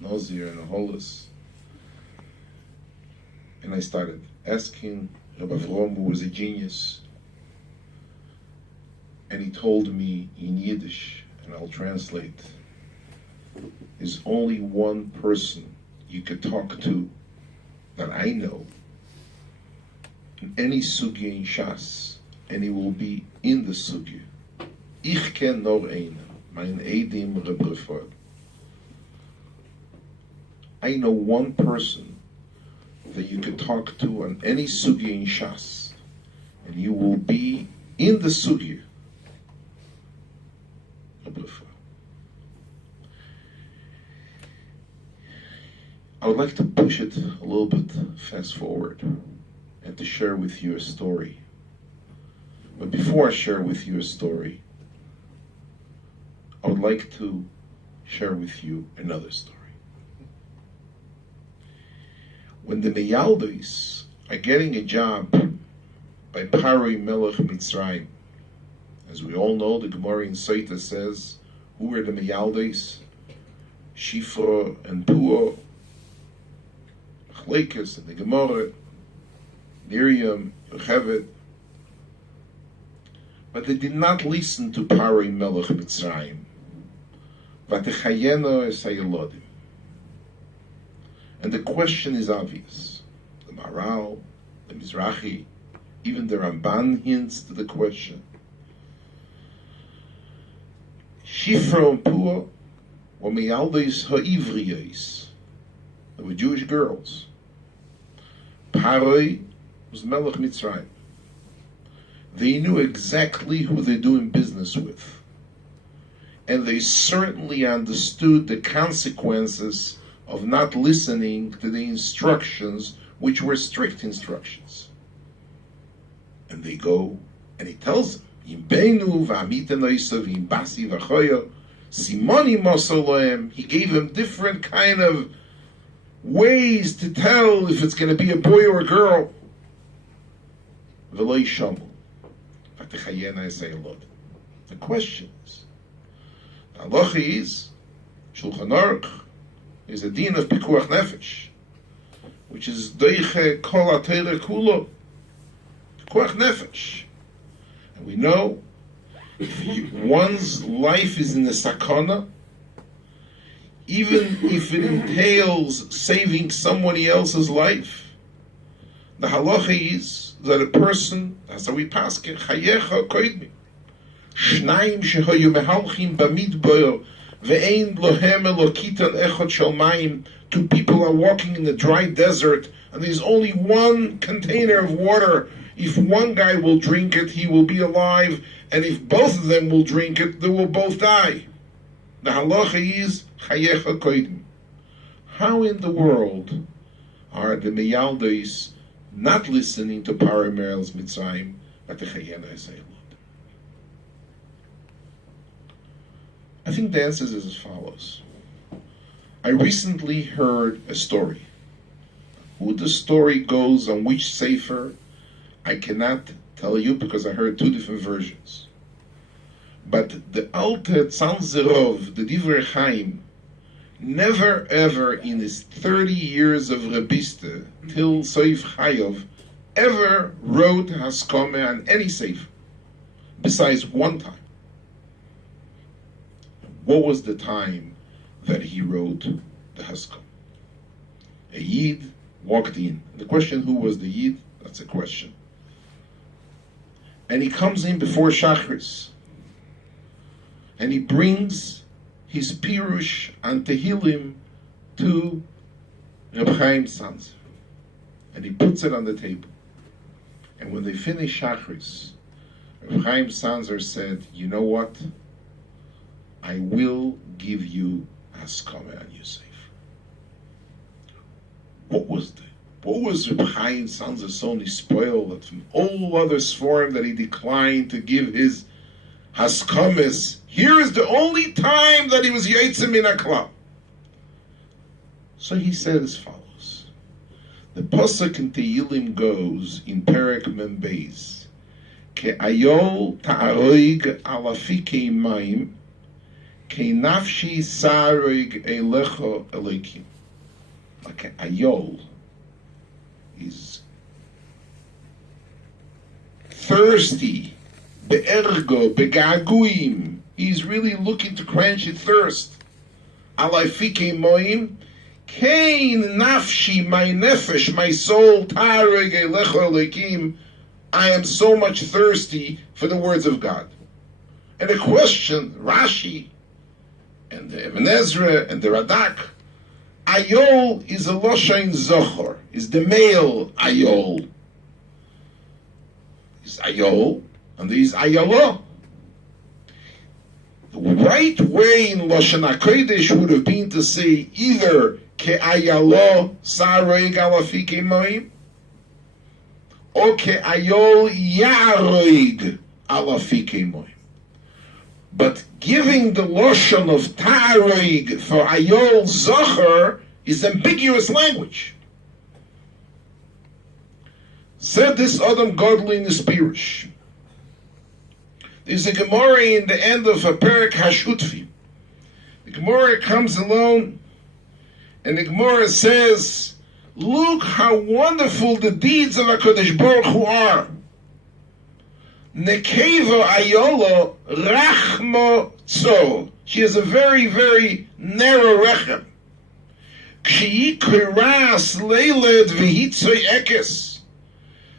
Nazir and a holus. And I started asking Rav Avram, who was a genius, and he told me in Yiddish, and I'll translate, there's only one person you could talk to that I know in any sugya in Shas, and he will be in the sugya. Ich ken nor eine, mein Edim Rav Refoel. I know one person that you can talk to on any sugya in Shas, and you will be in the sugya. I would like to push it a little bit fast forward and to share with you a story. But before I share with you a story, I would like to share with you another story. When the Meyaldis are getting a job by Paroi Melech Mitzrayim, as we all know, the Gemara in Seita says, who were the Meyaldis? Shifra and Puah, Machlekes and the Gemara, Miriam, Yocheved. But they did not listen to Paroi Melech Mitzrayim. Vatechayeno es hayelodim. And the question is obvious. The Maral, the Mizrahi, even the Ramban hints to the question. Shifra and Puah were Meyaldis ha'Ivriyos. They were Jewish girls. Paroi was Melech Mitzrayim. They knew exactly who they're doing business with. And they certainly understood the consequences of not listening to the instructions, which were strict instructions. And they go, and he tells them, he gave them different kind of ways to tell if it's going to be a boy or a girl. The question is, the halacha is, Shulchan Aruch is a din of pikuach nefesh, which is doiche kol ha-Torah kulo, pikuach nefesh. And we know if one's life is in the sakana, even if it entails saving somebody else's life, the halacha is that a person, that's how we pass it, chayecha koidmi, shnayim shehoyu mehalchim bamidbar, ve'ein lohem elokitan echot shel mayim. Two people are walking in the dry desert, and there's only one container of water. If one guy will drink it, he will be alive, and if both of them will drink it, they will both die. The halacha is chayecha koidim. How in the world are the Meyaldis not listening to Paroi Melech Mitzrayim, but the Chayena Esayelot? I think the answer is as follows. I recently heard a story. Who the story goes on which sefer, I cannot tell you because I heard two different versions. But the Alte Tzalzerov, the Divrei Chaim, never ever in his 30 years of Rebiste till Soif Chayov ever wrote Haskome on any sefer, besides one time. What was the time that he wrote the Haskome? A Yid walked in. The question, who was the Yid? That's a question. And he comes in before Shachris, and he brings his Pirush and Tehillim to Reb Chaim Sanzer, and he puts it on the table. And when they finish Shachris, Reb Chaim Sanzer said, you know what? I will give you Haskame on your sefer. What was Reb Chaim Sanzer so spoiled that from all others for him that he declined to give his Haskames? Here is the only time that he was Yahrtzeit min HaKlal. So he said as follows. The pasuk in Tehillim goes in Perek Mem Beis, Ke ayol ta'aroig alafikei mayim, Ki nafshi sarig elecho elikim. Like an ayol is thirsty, be'ergo, be'gaguim. He's really looking to quench his thirst. Alai fike moim. Kain nafshi, my nefesh, my soul, tarig elecho elikim. I am so much thirsty for the words of God. And the question, Rashi, and the Ibn Ezra, and the Radak, Ayol is a Loshain Zohor, is the male Ayol. Is Ayol, and there is Ayolo. The right way in Loshan HaKodesh would have been to say either Ke Ayalo Saroi Galafike Moim, or Ke Ayol Yaroig Alafike Moim. But giving the loshon of tarig for ayol zocher is ambiguous language. Said this Adam godly in his Pirush. There's a Gemara in the end of a Perek Hashutfi. The Gemara comes along, and the Gemara says, "Look how wonderful the deeds of HaKadosh Baruch Hu are. Nekeva ayolo rachmo tzo." She has a very, very narrow rechem. K'shi kiras leiled v'hitzoy ekes.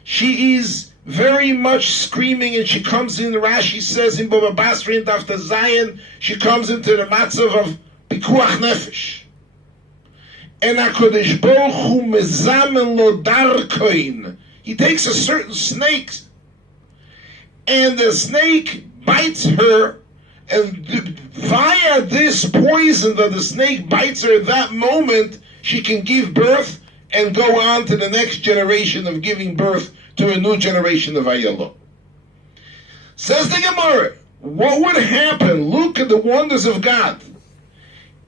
She is very much screaming, and she comes in, Rashi says in Baba Basra in Dafta Zion, she comes into the matzav of pikuach nefesh. And HaKadosh Baruch Hu mezamen lo darkoin. He takes a certain snake, and the snake bites her, and via this poison that the snake bites her at that moment, she can give birth and go on to the next generation of giving birth to a new generation of Ayala. Says the Gemara, what would happen? Look at the wonders of God.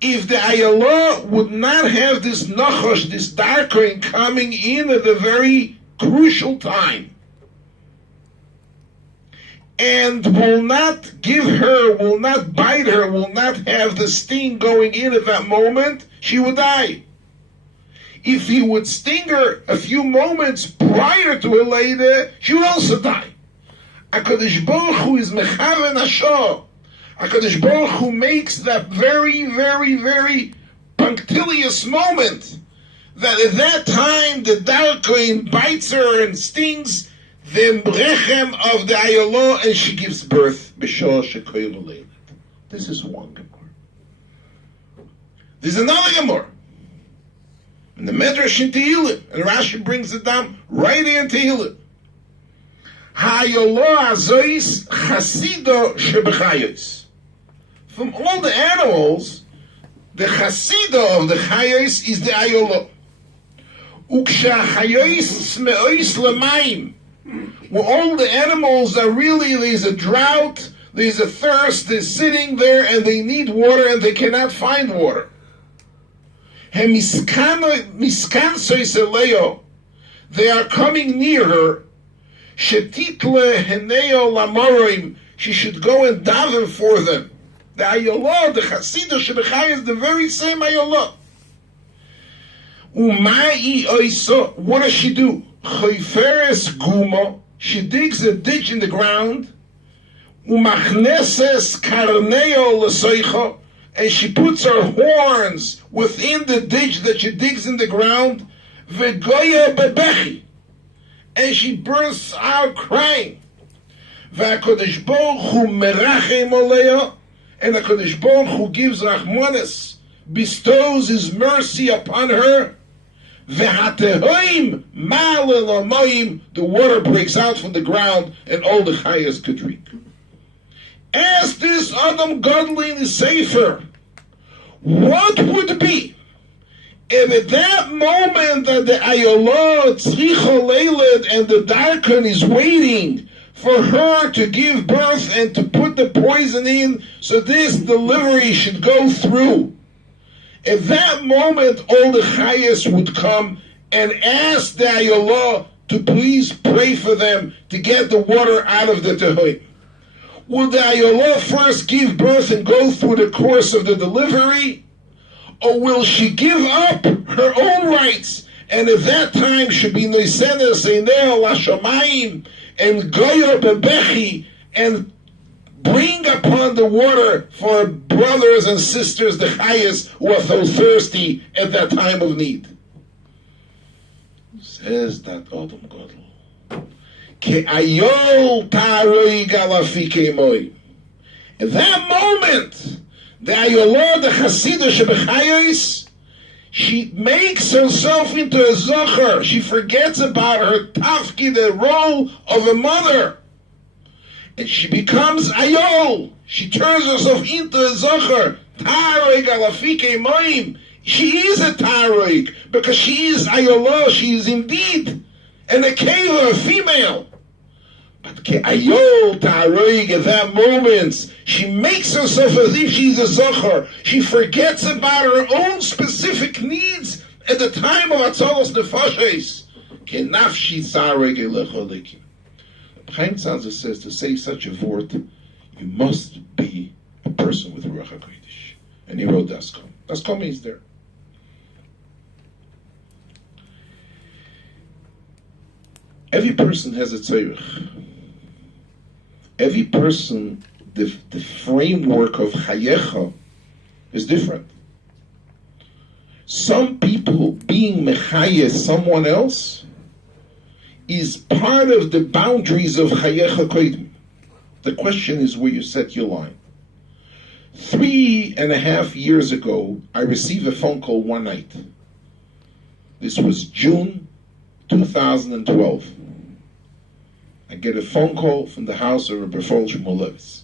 If the Ayala would not have this nachosh, this darkoin coming in at a very crucial time, and will not give her, will not bite her, will not have the sting going in at that moment, she would die. If he would sting her a few moments prior to her later, she would also die. HaKadosh Baruch Hu is mechaven hasho. HaKadosh Baruch Hu makes that very, very, very punctilious moment that at that time the darkoin bites her and stings the brechem of the ayolo, and she gives birth. This is one Gemara. There's another Gemara in the Medrash in Tehillim, and Rashi brings it down right in Tehillim. Hayolo azois chasido shebechayos. From all the animals, the chasido of the chayos is the ayolo. Uksha chayos smeois lemayim. Well, all the animals are really, there's a drought, there's a thirst, they're sitting there and they need water and they cannot find water. They are coming near her. Shetitle heneo lamorim. She should go and daven for them. The ayollah, the chasidah shebechai is the very same ayollah. Umai oiso. What does she do? Choiferes gumo. She digs a ditch in the ground. Umachneses karneo lesoicho. And she puts her horns within the ditch that she digs in the ground. Vegoya bebechi. And she bursts out crying. VaHaKadosh Baruch Hu merachem oleya. And HaKadosh Baruch Hu gives rachmanis, bestows His mercy upon her. V'hatehoim ma'alel amoim. The water breaks out from the ground, and all the chayas could drink. Ask this Adam godly in the Sefer, what would be if at that moment that the ayolot tzricha leiled and the darkon is waiting for her to give birth and to put the poison in so this delivery should go through? At that moment, all the chayas would come and ask the ayolot to please pray for them to get the water out of the tehoim. Will the Ayolah first give birth and go through the course of the delivery? Or will she give up her own rights, and at that time should be Noisena Seineo Lashamayim and Goyo Bebechi and bring upon the water for brothers and sisters, the Chayas, who are so thirsty at that time of need? Says that Odom Godel. Ke Ayol Ta'aroi Galafike Moi. At that moment, the Ayolah, the Hasidah Shebechayos, she makes herself into a zocher. She forgets about her tafki, the role of a mother. And she becomes Ayol. She turns herself into a zocher. Taroig alafike moim. She is a taroig because she is Ayolah. She is indeed an Akela, a female. But Ayol taroig, at that moment, she makes herself as if she's a zocher. She forgets about her own specific needs at the time of Atzalos Nefashes. Kenafshi taroig elecholikim. Chaim Tzanzer says to say such a word, you must be a person with Ruach HaKodesh. And he wrote Daskom. Daskom means there. Every person has a tzorich. Every person, the framework of Chayecha is different. Some people being Mechaye someone else is part of the boundaries of Chayecha Kodim. The question is where you set your line. 3.5 years ago, I received a phone call one night. This was June 2012. I get a phone call from the house of Rav Refoel Shmulevitz.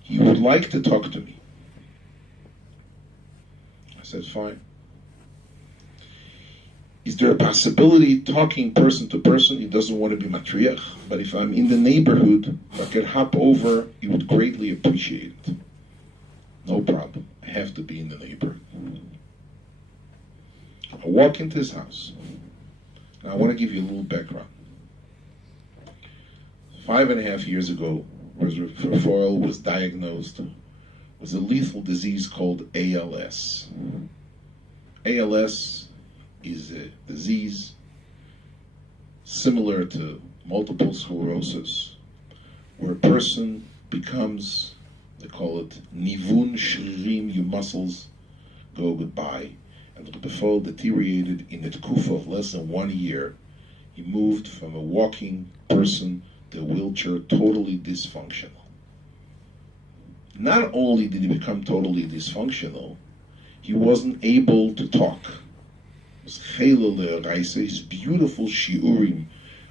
He would like to talk to me. I said, fine. Is there a possibility talking person to person? He doesn't want to be matriach, but if I'm in the neighborhood, if I could hop over, he would greatly appreciate it. No problem. I have to be in the neighborhood. I walk into his house. Now I want to give you a little background. 5.5 years ago, Rav Refoel was diagnosed with a lethal disease called ALS. ALS is a disease similar to multiple sclerosis, where a person becomes, they call it nivun shririm, your muscles go goodbye. And Rav Refoel deteriorated in a tkufa of less than 1 year. He moved from a walking person to a wheelchair, totally dysfunctional. Not only did he become totally dysfunctional, he wasn't able to talk. His beautiful shiurim,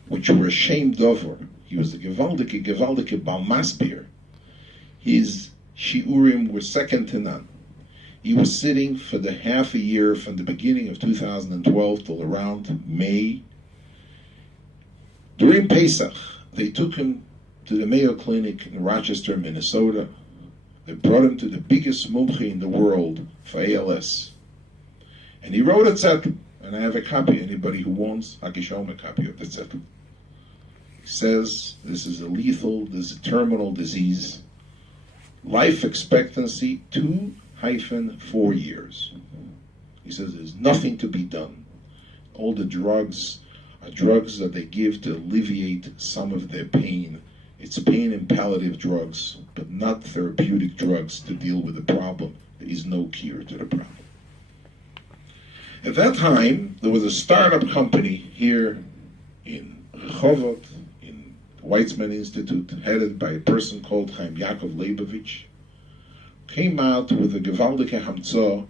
which were ashamed of her. He was a gewaldike balmaspir. His shiurim were second to none. He was sitting for the half a year from the beginning of 2012 till around May. During Pesach, they took him to the Mayo Clinic in Rochester, Minnesota. They brought him to the biggest mumche in the world for ALS. And he wrote a tzedek, and I have a copy. Anybody who wants, I can show him a copy of the tzedek. He says this is a lethal, this is a terminal disease. Life expectancy 2-4 years. He says there's nothing to be done. All the drugs are drugs that they give to alleviate some of their pain. It's pain and palliative drugs, but not therapeutic drugs to deal with the problem. There is no cure to the problem. At that time, there was a startup company here in Rehovot, in the Weizmann Institute, headed by a person called Chaim Yaakov Leibovich, came out with a gewaldike hamtzah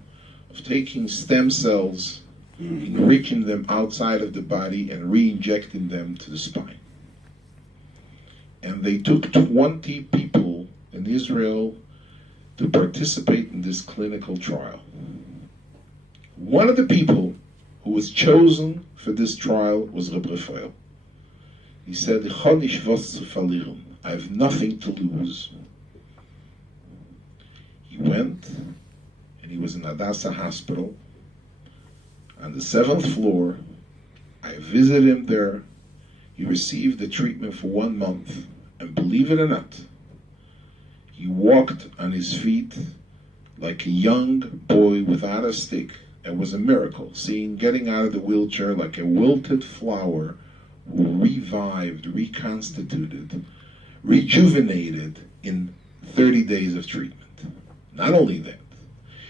of taking stem cells, enriching them outside of the body, and re-injecting them to the spine. And they took 20 people in Israel to participate in this clinical trial. One of the people who was chosen for this trial was Rav Refoel. He said, I have nothing to lose. He went, and he was in Hadassah Hospital. On the 7th floor, I visited him there. He received the treatment for 1 month. And believe it or not, He walked on his feet like a young boy without a stick. It was a miracle, getting out of the wheelchair like a wilted flower, revived, reconstituted, rejuvenated in 30 days of treatment. Not only that,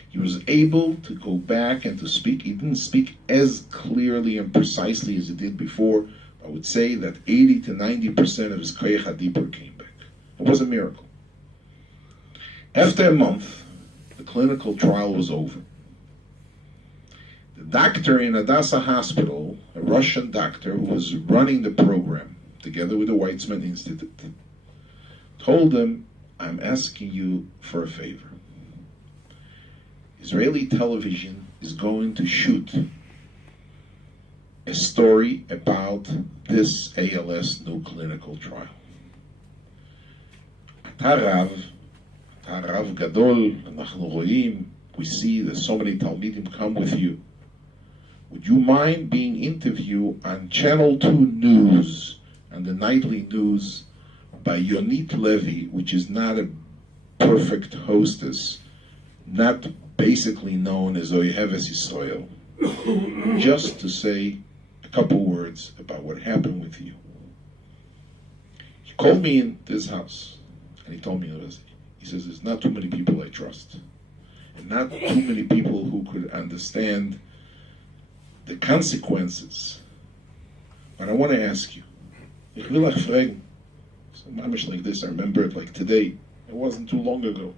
he was able to go back and to speak. He didn't speak as clearly and precisely as he did before. I would say that 80 to 90% of his koyach hadibur came back. It was a miracle. After a month, the clinical trial was over. The doctor in Hadassah Hospital, a Russian doctor who was running the program, together with the Weizmann Institute, told him, I'm asking you for a favor. Israeli television is going to shoot a story about this ALS new clinical trial. Rav Gadol, אנחנו רואים, we see that so many Talmidim come with you. Would you mind being interviewed on Channel 2 News, and the nightly news by Yonit Levy, which is not a perfect hostess, not basically known as Oyeves Yisrael, just to say a couple words about what happened with you. He called me into his house, and he told me, he says, there's not too many people I trust, and not too many people who could understand the consequences. But I want to ask you, ich will euch fragen, so mamish like this, I remember it like today, it wasn't too long ago.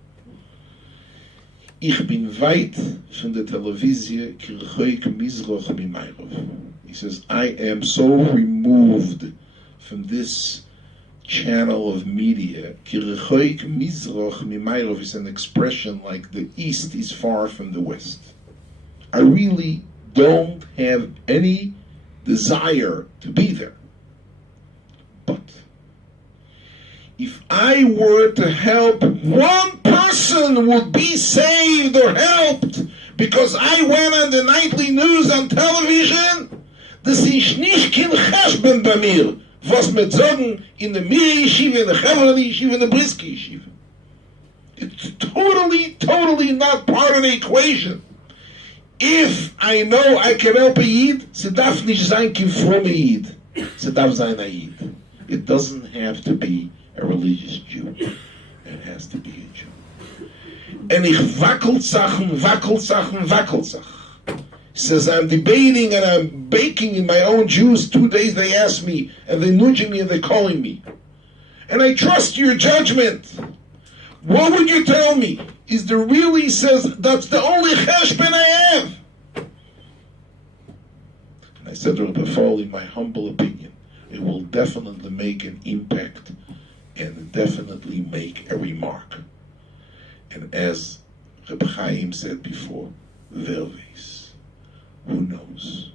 Ich bin weit von der Televisie, kirchoik mizroch mimayrov. He says, I am so removed from this channel of media. Kirchoik mizroch mimayrov is an expression like the East is far from the West. I really don't have any desire to be there. But if I were to help, one person would be saved or helped because I went on the nightly news on television. Das ist nicht kein Cheshben bei mir, was mit sagen in the Mir Yeshiva, in the Chevron Yeshiva, in the Briski Yeshiva. It's totally not part of the equation. If I know I can help a Yid, se darf nicht sein kein frommer Yid. Se darf sein a Yid. It doesn't have to be a religious Jew. It has to be a Jew. And ich wackelt Sachen. Says I'm debating and I'm baking in my own juice. 2 days they ask me and they're nudging me and they're calling me. And I trust your judgment. What would you tell me? Is there really says that's the only cheshbon I have? And I said to Rav Refoel, in my humble opinion, it will definitely make an impact and definitely make a remark. And as Reb Chaim said before, Verves. Who knows?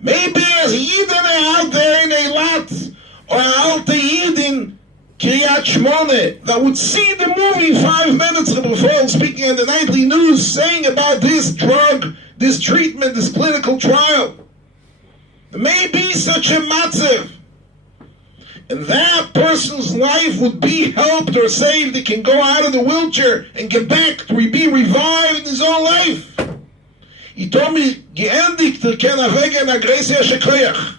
Maybe as a Yid out there in Eilat, or an Alte Yid in Kiryat Shmone, that would see the movie 5 minutes Rav Refoel speaking on the nightly news, saying about this drug, this treatment, this clinical trial. There may be such a matzev. And that person's life would be helped or saved. He can go out of the wheelchair and get back to be revived in his own life. He told me, geendigt ken wegen agressia shekoyach.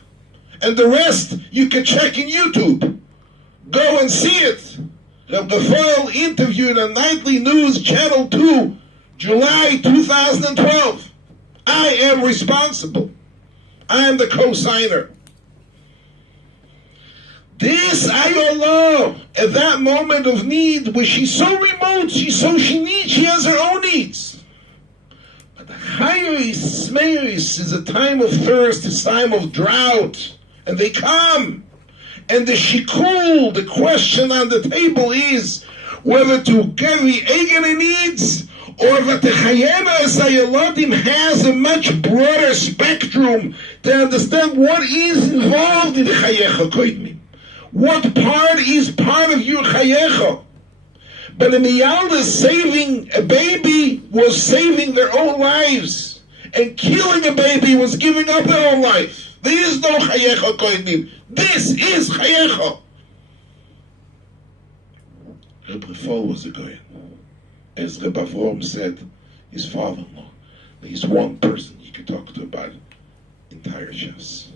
And the rest you can check in YouTube. Go and see it. Rav Refoel interviewed on Nightly News Channel 2, July 2012. I am responsible. I am the co-signer. This Ayollah, at that moment of need, where she's so remote, she has her own needs. But the Chayos, Smeis is a time of thirst, it's a time of drought, and they come. And the Shikul, the question on the table is whether to give the Egeni needs, or that the Chayena Sayaladim has a much broader spectrum to understand what is involved in the Chayecha Koidmi. What part is part of your Chayecha? But in the Yalda, saving a baby was saving their own lives. And killing a baby was giving up their own life. There is no Chayecha Koidmi. This is Chayecha. Rav Refoel was a Goyen. As Rav Avram said, his father-in-law, he's one person you can talk to about entire Shas.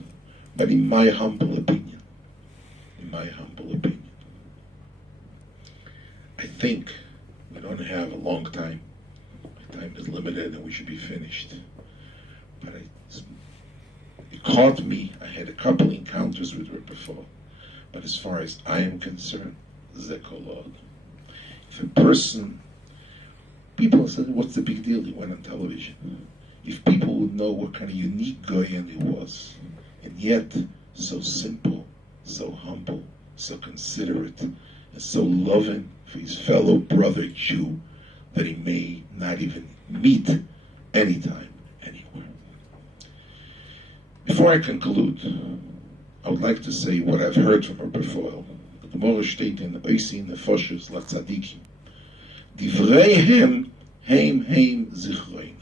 But in my humble opinion, I think we don't have a long time. My time is limited and we should be finished. But it caught me. I had a couple encounters with Rav Refoel. But as far as I am concerned, Zekolod. If a person, people said, what's the big deal? He went on television. If people would know what kind of unique Goyen he was, and yet so simple, so humble, so considerate, and so loving for his fellow brother Jew that he may not even meet anytime, anywhere. Before I conclude, I would like to say what I've heard from Rav Refoel. The Gemara steht in Oisi Nefoshes LaTzadikim. Divreihem heim zichroinam.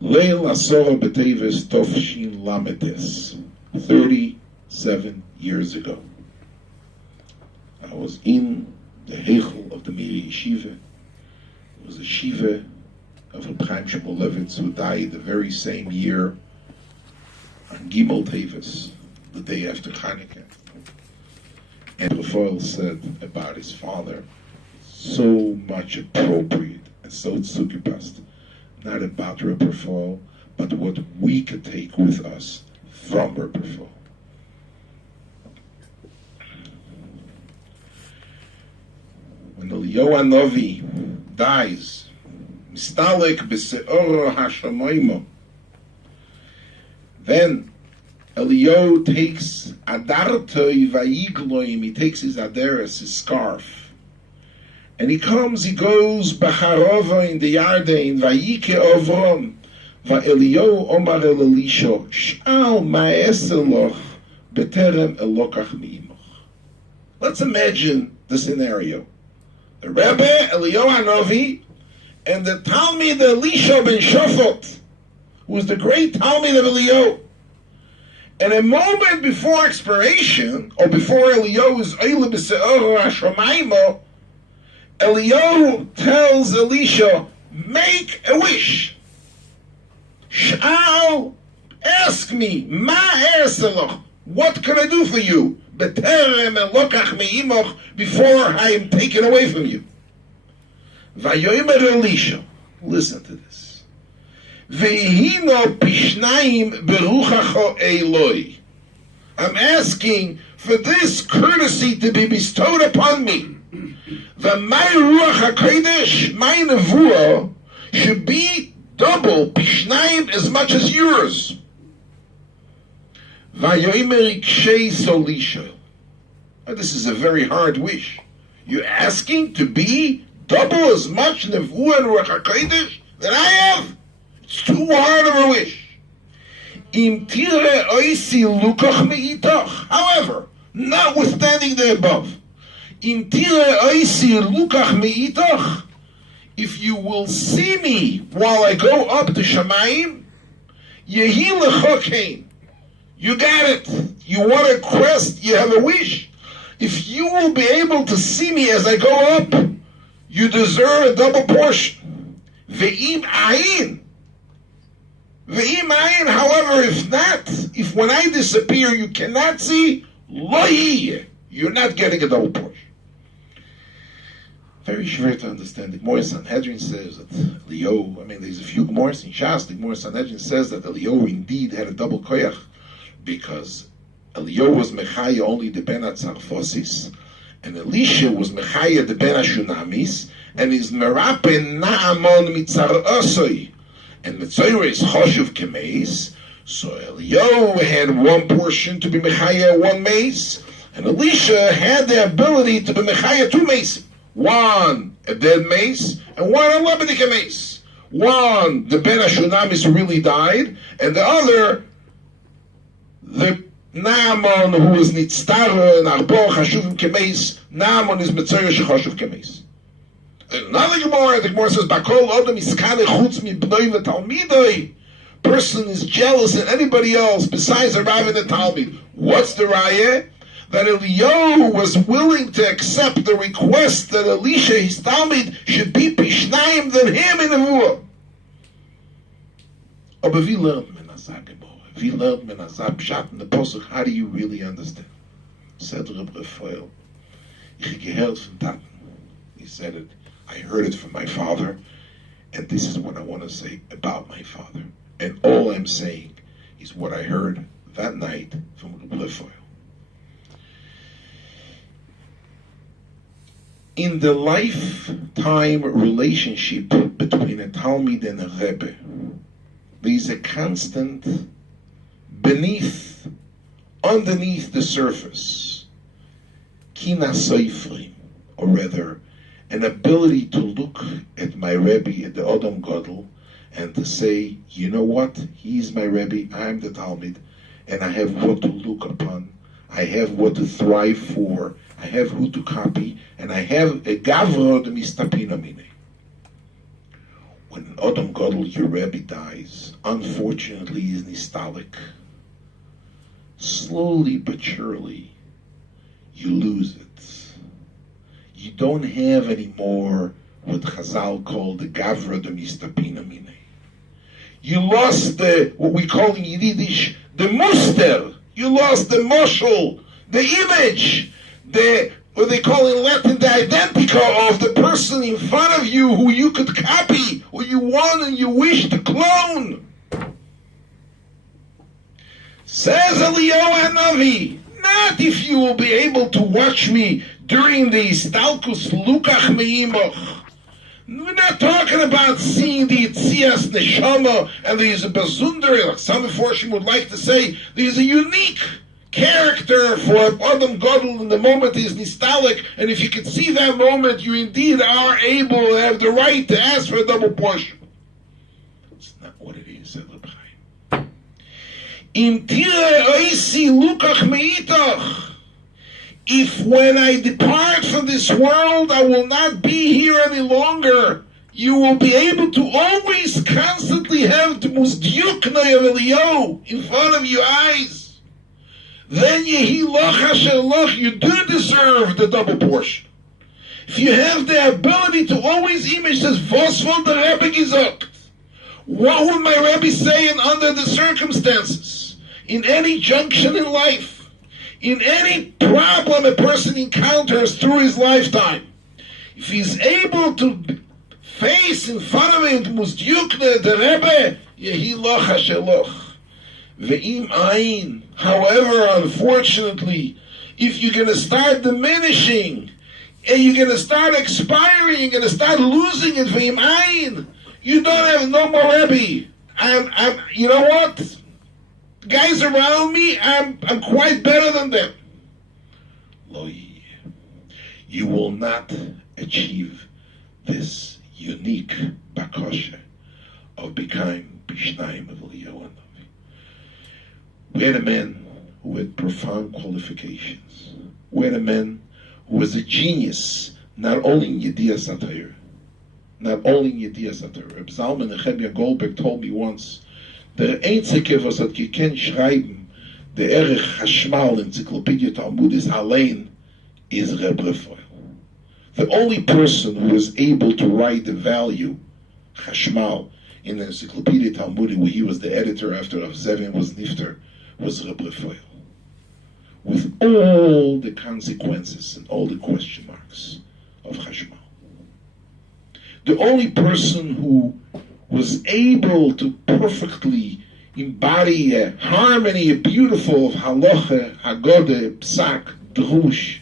Leil Asora B'Teves Tovshin Lamedes. 37 years ago, I was in the Heichel of the Miri Yeshiva. It was a Shiva of Rav Michoel Shmulevitz, who died the very same year on Gimel Teves, the day after Hanukkah. And Refoel said about his father, so much appropriate and so tzukipast, not about Rav Refoel, but what we could take with us from Rav Refoel. When Eliyahu Novi dies, Mistalek b'se'oro hashamoimo, then Eliyahu takes adartoi vayigloim, he takes his adaris, his scarf, and he goes b'charova in the Yarden, vayike ovrom, va'Eliyahu omar el Elisha, sh'al ma'eseloch beterem elokach mi'imoch. Let's imagine the scenario. The Rebbe, Eliyahu Hanovi, and the Talmid Elisha ben Shofot, who was the great Talmid of Eliyahu. And a moment before expiration, or before Eliyahu is Eile b'se'oro hashomaymo, Eliyahu tells Elisha, make a wish. Sh'al, ask me, ma eseloch, what can I do for you? Beterem elokach me'imoch, before I am taken away from you. Vayomer Elisha, listen to this. Vehino pishnayim beruchacho Eloi. I'm asking for this courtesy to be bestowed upon me. The my ruach hakodesh, my nevuah, should be double pishnayim as much as yours. Vayomer iksheis Elisha. This is a very hard wish. You're asking to be double as much nevuah and ruach hakodesh that I have? It's too hard of a wish. Im tire oisi lukach me'itoch. However, notwithstanding the above, im tire oisi lukach me'itoch, if you will see me while I go up to Shamayim, yehi lecha kein. You got it. You want a quest, you have a wish. If you will be able to see me as I go up, you deserve a double portion. Ve'im ayin. Ve'im ayin, however, if not, if when I disappear you cannot see, lo yiyeh, you're not getting a double portion. Very schwer to understand. The Gemara Sanhedrin says that Eliyahu, there's a few Gemaras in Shas, the Gemara Sanhedrin says that Eliyahu indeed had a double koyach, because Eliyahu was Mechaya only the Ben HaTzarfosis, and Elisha was Mechaya the Ben HaShunamis, and is Merapen Na'amon Mitzar Osoi. And Mitzayra is Choshev Kemeis, so Eliyahu had one portion to be Mechaya one mace, and Elisha had the ability to be Mechaya two mace. One, a dead mace, and one, a Lebedik mace. One, the Ben HaShunamis who really died, and the other, the Naaman who is Nitztara and Arbo Chashuvim Kemeis. Naaman is Mitzayra Shechoshev Kemeis. Another Gemara, the Gemara says, Bakol Odom Iskane Chutz Mi Bnoi V'Talmidoi. Person is jealous of anybody else besides the Rav and the Talmid. What's the Raya? that Eliyahu was willing to accept the request that Elisha, his Talmid, should be Pishnayim than him in Nevuah. Aber wie lernt man das Gemara? Wie lernt man das Pshat in the Posuk? How do you really understand? Said Rav Refoel, ich gehört von Taten. He said it. I heard it from my father, and this is what I want to say about my father. And all I'm saying is what I heard that night from Rav Refoel. In the lifetime relationship between a Talmid and a Rebbe, there is a constant underneath the surface, kina soifrim, or rather, an ability to look at my Rebbe, at the Adam Gadol, and to say, you know what, he's my Rebbe, I'm the Talmid, and I have what to look upon, I have what to thrive for, I have who to copy, and I have a gavra de mistapina mine. When an Adam Gadol, your Rebbe, dies, unfortunately he's nostalgic. Slowly but surely, you lose it. You don't have anymore what Chazal called the gavra de mistapina mine. You lost what we call in Yiddish, the muster. You lost the moshel, the image, what they call in Latin, the identica of the person in front of you who you could copy, who you want and you wish to clone. Says Eliyahu Hanavi, not if you will be able to watch me during the Stalkus Lukach Meimoch. We're not talking about seeing the Yitzias Neshama and there's a Bazunder, like some Meforshim would like to say, there's a unique character for Adam Gadol in the moment he is nostalgic, and if you can see that moment, you indeed are able to have the right to ask for a double portion. That's not what it is, said Reb Chaim. In Tire Oisi Lukach Meitach, if when I depart from this world, I will not be here any longer, you will be able to always constantly have the Musdiuknai of Eliyahu in front of your eyes. Then Yehi Loch Asher Loch, you do deserve the double portion. If you have the ability to always image, says, Vos will the Rebbe gesagt? What would my Rebbe say under the circumstances? In any junction in life, in any problem a person encounters through his lifetime, if he's able to face in front of him Musdyukne, the Rebbe, Yehi Loch Asher Loch. Ve'im ayin. However, unfortunately, if you're going to start diminishing and you're going to start expiring, you're going to start losing it, ve'im ayin, you don't have no more Rebbe. I'm you know what? Guys around me, I'm quite better than them. Lo yeh. You will not achieve this unique bakosha of becoming Bishnayim of Eliyahu. We had a man who had profound qualifications. We had a man who was a genius, not only in Yediyas HaTorah, not only in Yediyas HaTorah. Reb Zalman Nehemiah Goldberg told me once, der einzige, was hat gekannt schreiben, der Erech Hashmal, Encyclopedia Talmudis allein, is Reb Refoel. The only person who was able to write the value, Hashmal, in the Encyclopedia Talmudis, where he was the editor after Rav Zevin was Nifter, was Rav Refoel. With all the consequences and all the question marks of Hashmal. The only person who was able to perfectly embody a harmony, a beautiful of halacha, haggadah, psak, drush,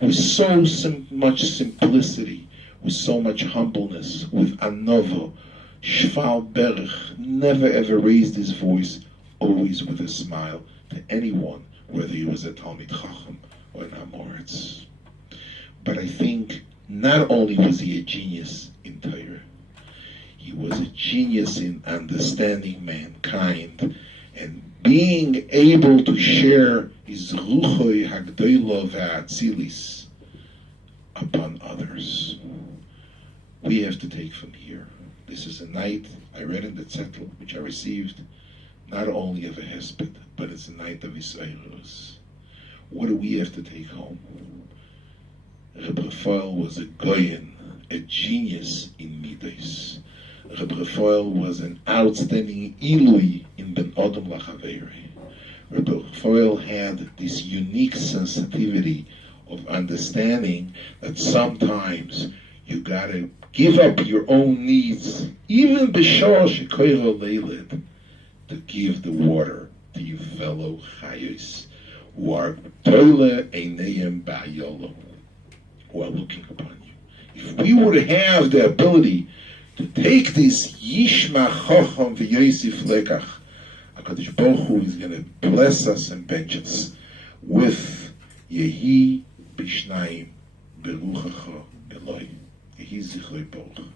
with so much simplicity, with so much humbleness, with anova, shval berach, never ever raised his voice, always with a smile to anyone, whether he was a Talmid Chacham or an Amoritz. But I think not only was he a genius in Torah, he was a genius in understanding mankind and being able to share his ruchoi hagdoilo ve'atzilis upon others. We have to take from here. This is a night, I read in the Zettel, which I received, not only of a hesped, but it's a night of Yisraelos. What do we have to take home? Rav Refoel was a goyen, a genius in Midas. Rav Refoel was an outstanding ilui in Ben Adam Lachaveri. Rav Refoel had this unique sensitivity of understanding that sometimes you gotta give up your own needs, even b'shor shekoiro leilid, to give the water to your fellow chayos who are toile einayim ba'yolo, who are looking upon you. If we would have the ability to take this Yishma Chocham v'Yosef Lekach, HaKadosh Baruch Hu is going to bless us and bench us with Yehi B'Shnayim Beruchacha Eloi. Yehi Zichrei Baruch.